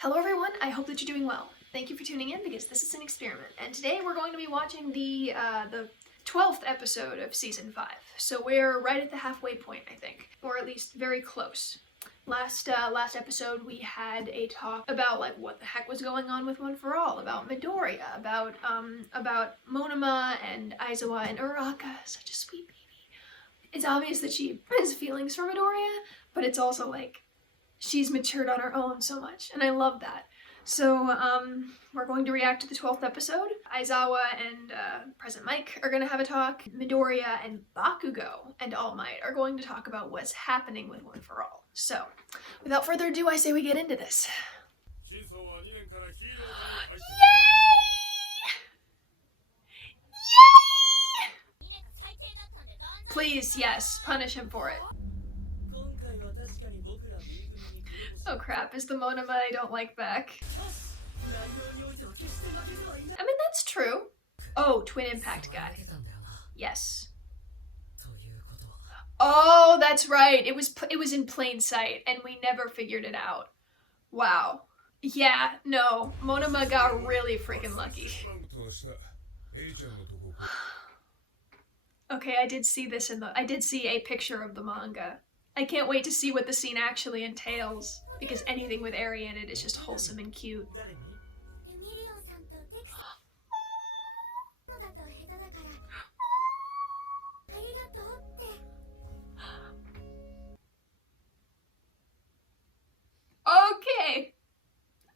Hello everyone, I hope that you're doing well. Thank you for tuning in because this is an experiment. And today we're going to be watching the 12th episode of Season 5. So we're right at the halfway point, I think. Or at least very close. Last episode we had a talk about like what the heck was going on with One for All, about Midoriya, about Monoma and Aizawa and Uraka, such a sweet baby. It's obvious that she has feelings for Midoriya, but it's also like she's matured on her own so much, and I love that. So, we're going to react to the 12th episode. Aizawa and Present Mike are going to have a talk. Midoriya and Bakugo and All Might are going to talk about what's happening with One for All. So, without further ado, I say we get into this. Yay! Yay! Please, yes, punish him for it. Oh crap, is the Monoma I don't like back? I mean, that's true. Oh, Twin Impact guy. Yes. Oh, that's right. It was in plain sight, and we never figured it out. Wow. Yeah, no. Monoma got really freaking lucky. Okay, I did see this I did see a picture of the manga. I can't wait to see what the scene actually entails, because anything with Eri in it is just wholesome and cute. Okay!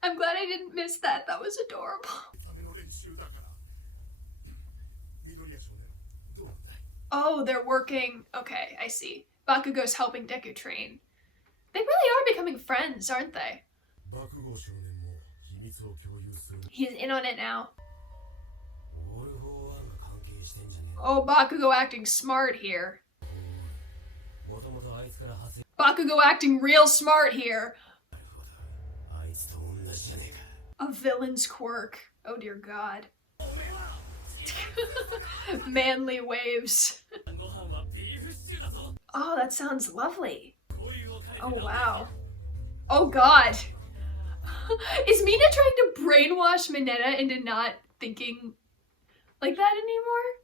I'm glad I didn't miss that. That was adorable. Oh, they're working. Okay, I see. Bakugo's helping Deku train. They really are becoming friends, aren't they? He's in on it now. Oh, Bakugo acting smart here. Bakugo acting real smart here. A villain's quirk. Oh dear God. Manly waves. Oh, that sounds lovely. Oh wow. Oh God. Is Mina trying to brainwash Mineta into not thinking like that anymore?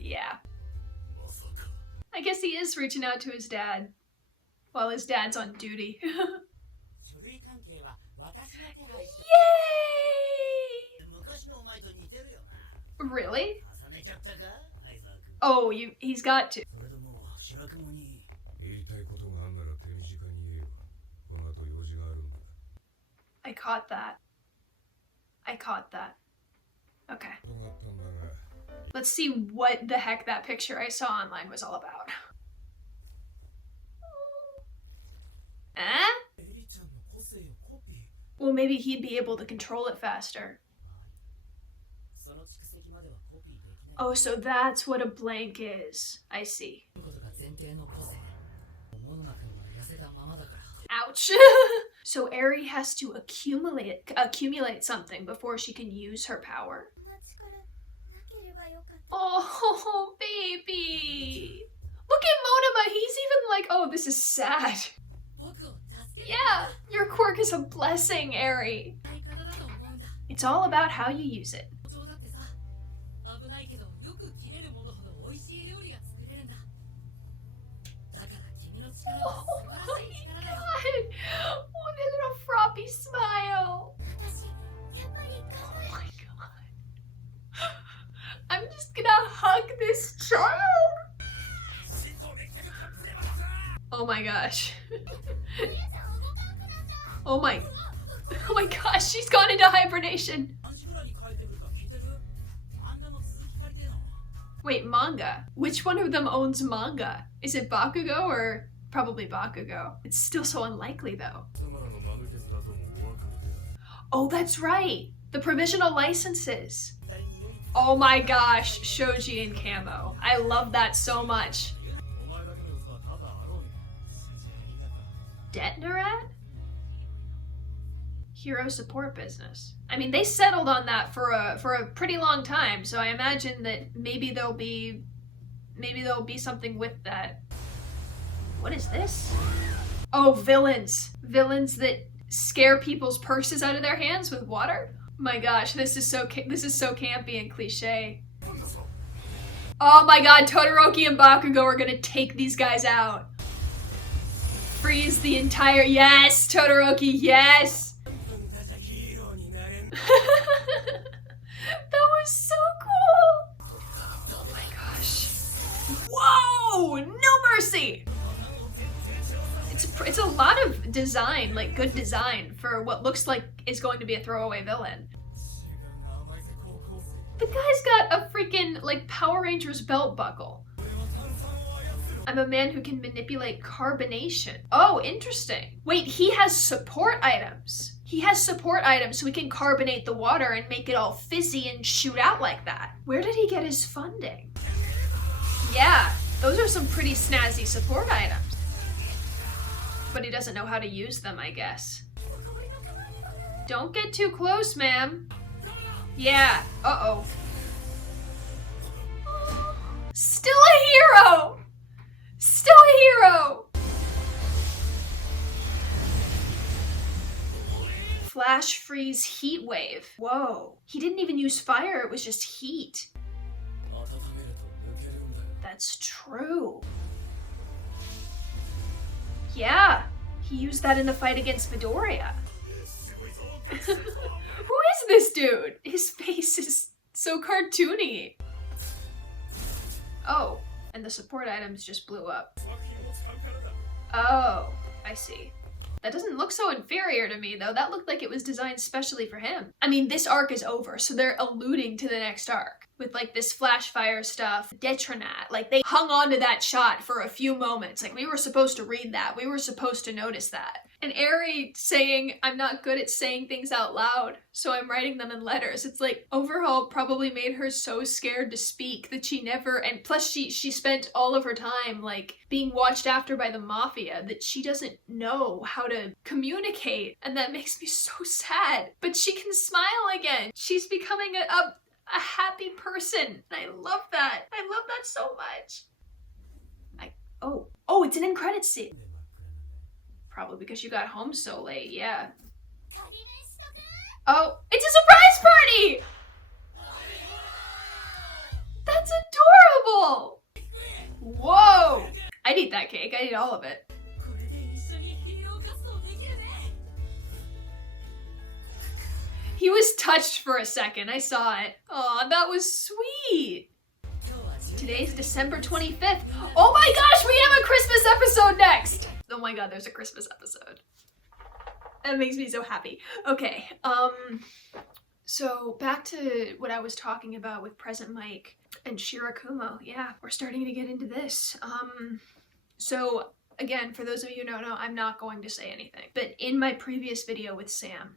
Yeah. I guess he is reaching out to his dad while his dad's on duty. Yay! Really? Oh, he's got to. I caught that. Okay. Let's see what the heck that picture I saw online was all about. Eh? Well, maybe he'd be able to control it faster. Oh, so that's what a blank is. I see. Ouch. So Eri has to accumulate something before she can use her power. Oh, baby. Look at Monoma. He's even like, oh, this is sad. Yeah, your quirk is a blessing, Eri. It's all about how you use it. Oh my God! Oh, that little froppy smile! Oh my God! I'm just gonna hug this child! Oh my gosh. Oh my gosh, she's gone into hibernation! Wait, manga? Which one of them owns manga? Is it Bakugo or... Probably Bakugo. It's still so unlikely though. Oh, that's right! The provisional licenses! Oh my gosh, Shoji and Camo. I love that so much. Detnerat? Hero support business. I mean, they settled on that for a pretty long time, so I imagine that maybe there'll be something with that. What is this? Oh, villains. Villains that scare people's purses out of their hands with water? My gosh, this is so campy and cliche. Oh my god, Todoroki and Bakugo are gonna take these guys out. Freeze the entire— yes, Todoroki, yes! That was so cool! Oh my gosh. Whoa! No mercy! It's a lot of design, like good design, for what looks like is going to be a throwaway villain. The guy's got a freaking, like, Power Rangers belt buckle. I'm a man who can manipulate carbonation. Oh, interesting. Wait, he has support items. He has support items so he can carbonate the water and make it all fizzy and shoot out like that. Where did he get his funding? Yeah, those are some pretty snazzy support items. But he doesn't know how to use them, I guess. Don't get too close, ma'am. Yeah, uh-oh. Still a hero! Still a hero! Flash freeze heat wave. Whoa. He didn't even use fire, it was just heat. That's true. Yeah, he used that in the fight against Midoriya. Who is this dude? His face is so cartoony. Oh, and the support items just blew up. Oh, I see. That doesn't look so inferior to me, though. That looked like it was designed specially for him. I mean, this arc is over, so they're alluding to the next arc. With, like, this flash fire stuff, Detronat. Like, they hung on to that shot for a few moments. Like, we were supposed to read that. We were supposed to notice that. And Eri saying, I'm not good at saying things out loud, so I'm writing them in letters. It's like, overhaul probably made her so scared to speak that she never— and plus she spent all of her time, like, being watched after by the mafia, that she doesn't know how to communicate. And that makes me so sad. But she can smile again. She's becoming a happy person. And I love that. I love that so much. Oh, it's an end credits scene. Probably because you got home so late, yeah. Oh, it's a surprise party! That's adorable! Whoa! I'd eat that cake. I'd eat all of it. He was touched for a second. I saw it. Aw, that was sweet. Today's December 25th. Oh my gosh, we have a Christmas episode next! Oh my god, there's a Christmas episode. That makes me so happy. Okay, so back to what I was talking about with Present Mike and Shirakumo. Yeah, we're starting to get into this. So again, for those of you who don't know, I'm not going to say anything. But in my previous video with Sam,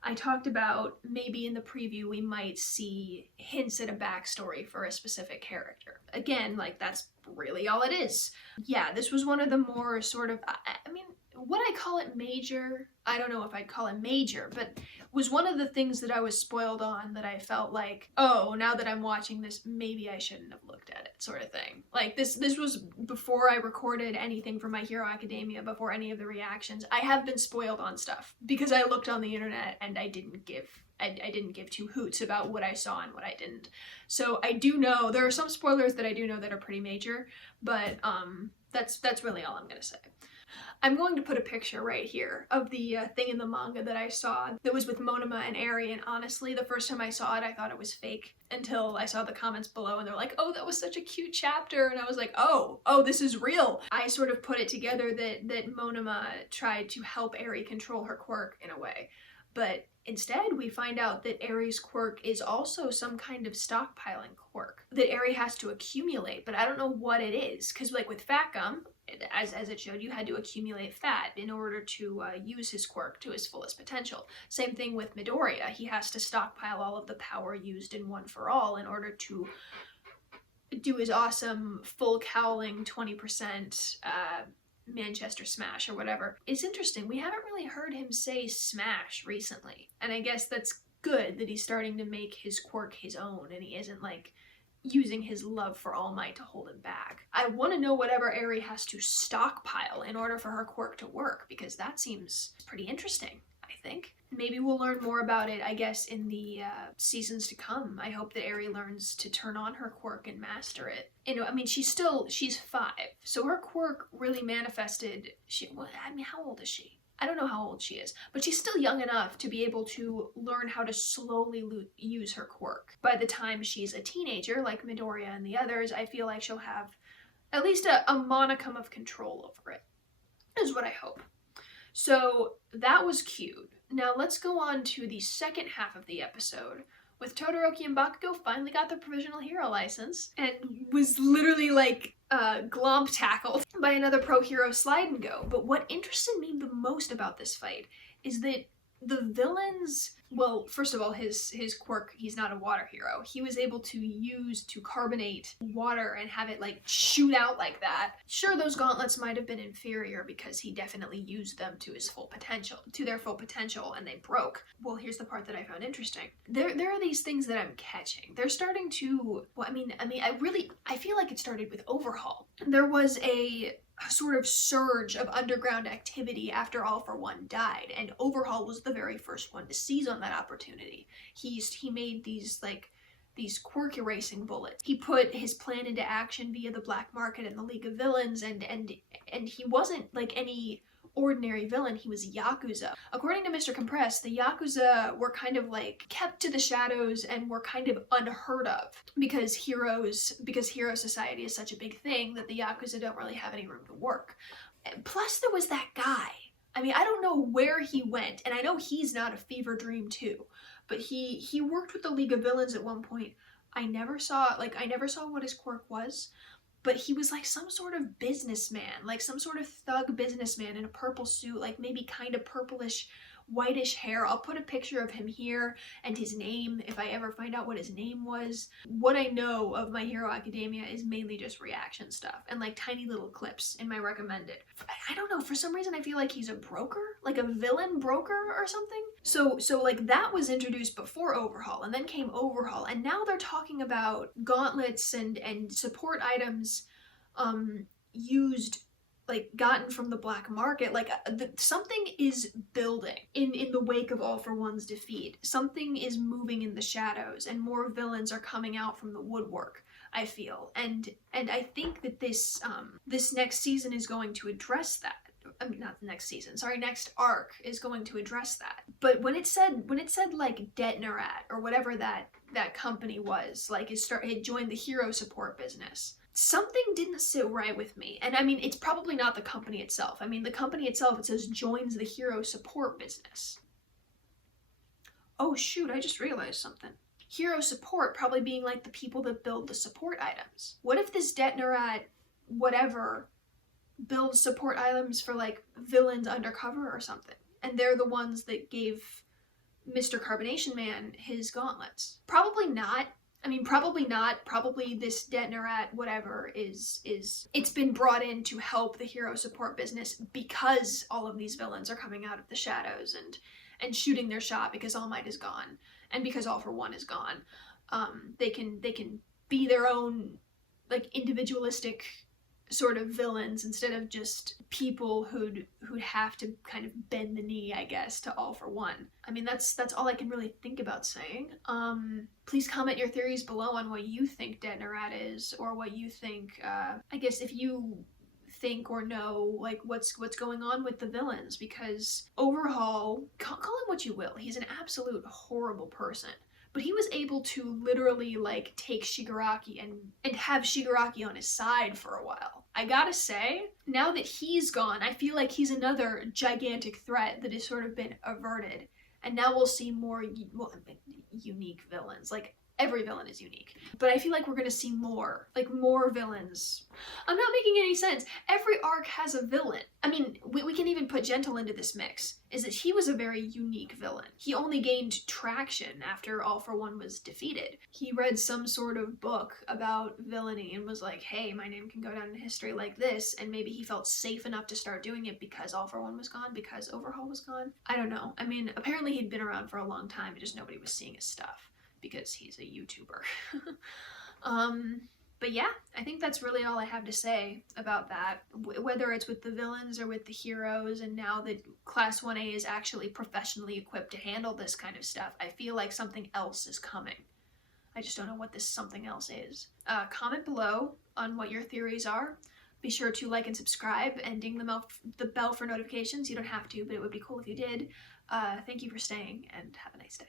I talked about maybe in the preview we might see hints at a backstory for a specific character. Again, like, that's really all it is. Yeah, this was one of the more sort of, I mean, would I call it major? I don't know if I'd call it major, but was one of the things that I was spoiled on that I felt like, oh, now that I'm watching this, maybe I shouldn't have looked at it, sort of thing. Like, this was before I recorded anything for My Hero Academia, before any of the reactions. I have been spoiled on stuff because I looked on the internet and I didn't give two hoots about what I saw and what I didn't. So I do know, there are some spoilers that I do know that are pretty major, but that's really all I'm gonna say. I'm going to put a picture right here of the thing in the manga that I saw that was with Monoma and Eri, and honestly, the first time I saw it, I thought it was fake until I saw the comments below and they're like, oh, that was such a cute chapter, and I was like, oh, this is real. I sort of put it together that Monoma tried to help Eri control her quirk in a way, but instead we find out that Eri's quirk is also some kind of stockpiling quirk that Eri has to accumulate, but I don't know what it is, because like with Fat Gum, as it showed, you had to accumulate fat in order to use his quirk to his fullest potential. Same thing with Midoriya. He has to stockpile all of the power used in One for All in order to do his awesome full cowling 20% Manchester Smash or whatever, is interesting. We haven't really heard him say Smash recently. And I guess that's good that he's starting to make his quirk his own and he isn't like using his love for All Might to hold him back. I want to know whatever Eri has to stockpile in order for her quirk to work, because that seems pretty interesting, I think. Maybe we'll learn more about it, I guess, in the seasons to come. I hope that Eri learns to turn on her quirk and master it. You know, I mean, she's 5, so her quirk really manifested. How old is she? I don't know how old she is, but she's still young enough to be able to learn how to slowly use her quirk. By the time she's a teenager, like Midoriya and the others, I feel like she'll have at least a modicum of control over it, is what I hope. So that was cute. Now let's go on to the second half of the episode, with Todoroki and Bakugo finally got their provisional hero license and was literally like glomp tackled by another pro hero slide and go. But what interested me the most about this fight is that the villains, well, first of all, his quirk, he's not a water hero. He was able to use to carbonate water and have it like shoot out like that. Sure, those gauntlets might have been inferior because he definitely used them to his full potential, to their full potential, and they broke. Well, here's the part that I found interesting. There are these things that I'm catching. They're starting to, well, I feel like it started with Overhaul. There was a sort of surge of underground activity after All for One died, and Overhaul was the very first one to seize on that opportunity. He made these quirk erasing bullets. He put his plan into action via the black market and the League of Villains, and he wasn't like any ordinary villain, he was Yakuza. According to Mr. Compress, the Yakuza were kind of like kept to the shadows and were kind of unheard of because hero society is such a big thing that the Yakuza don't really have any room to work. Plus there was that guy. I mean, I don't know where he went, and I know he's not a fever dream too, but he worked with the League of Villains at one point. I never saw what his quirk was, but he was like some sort of businessman, like some sort of thug businessman in a purple suit, like maybe kind of purplish, whitish hair. I'll put a picture of him here and his name if I ever find out what his name was. What I know of My Hero Academia is mainly just reaction stuff and like tiny little clips in my recommended. I don't know, for some reason I feel like he's a broker, like a villain broker or something. So like that was introduced before Overhaul, and then came Overhaul, and now they're talking about gauntlets and support items used, like gotten from the black market. Like something is building in the wake of All for One's defeat. Something is moving in the shadows, and more villains are coming out from the woodwork, I feel, and I think that this next season is going to address that. Not the next season, sorry, next arc is going to address that. But when it said like Detnerat or whatever that company was, like it joined the hero support business, something didn't sit right with me. And I mean, it's probably not the company itself. I mean, the company itself, it says joins the hero support business. Oh shoot, I just realized something. Hero support probably being like the people that build the support items. What if this Detnerat whatever builds support items for like villains undercover or something, and they're the ones that gave Mr. Carbonation Man his gauntlets? Probably not. I mean, probably not. Probably this Detnerat whatever is it's been brought in to help the hero support business because all of these villains are coming out of the shadows and shooting their shot because All Might is gone and because All for One is gone. They can be their own like individualistic sort of villains instead of just people who'd have to kind of bend the knee, I guess, to All for One. I mean, that's all I can really think about saying. Please comment your theories below on what you think Detnerat is, or what you think, I guess if you think or know like what's going on with the villains, because Overhaul, call him what you will, he's an absolute horrible person. But he was able to literally like take Shigaraki and have Shigaraki on his side for a while. I gotta say, now that he's gone, I feel like he's another gigantic threat that has sort of been averted. And now we'll see more unique villains. Like, every villain is unique. But I feel like we're gonna see more, like more villains. I'm not making any sense. Every arc has a villain. I mean, we can even put Gentle into this mix, is that he was a very unique villain. He only gained traction after All for One was defeated. He read some sort of book about villainy and was like, hey, my name can go down in history like this, and maybe he felt safe enough to start doing it because All for One was gone, because Overhaul was gone. I don't know. I mean, apparently he'd been around for a long time, just nobody was seeing his stuff because he's a YouTuber. But yeah, I think that's really all I have to say about that. Whether it's with the villains or with the heroes, and now that Class 1A is actually professionally equipped to handle this kind of stuff, I feel like something else is coming. I just don't know what this something else is. Comment below on what your theories are. Be sure to like and subscribe and ding the bell for notifications. You don't have to, but it would be cool if you did. Thank you for staying, and have a nice day.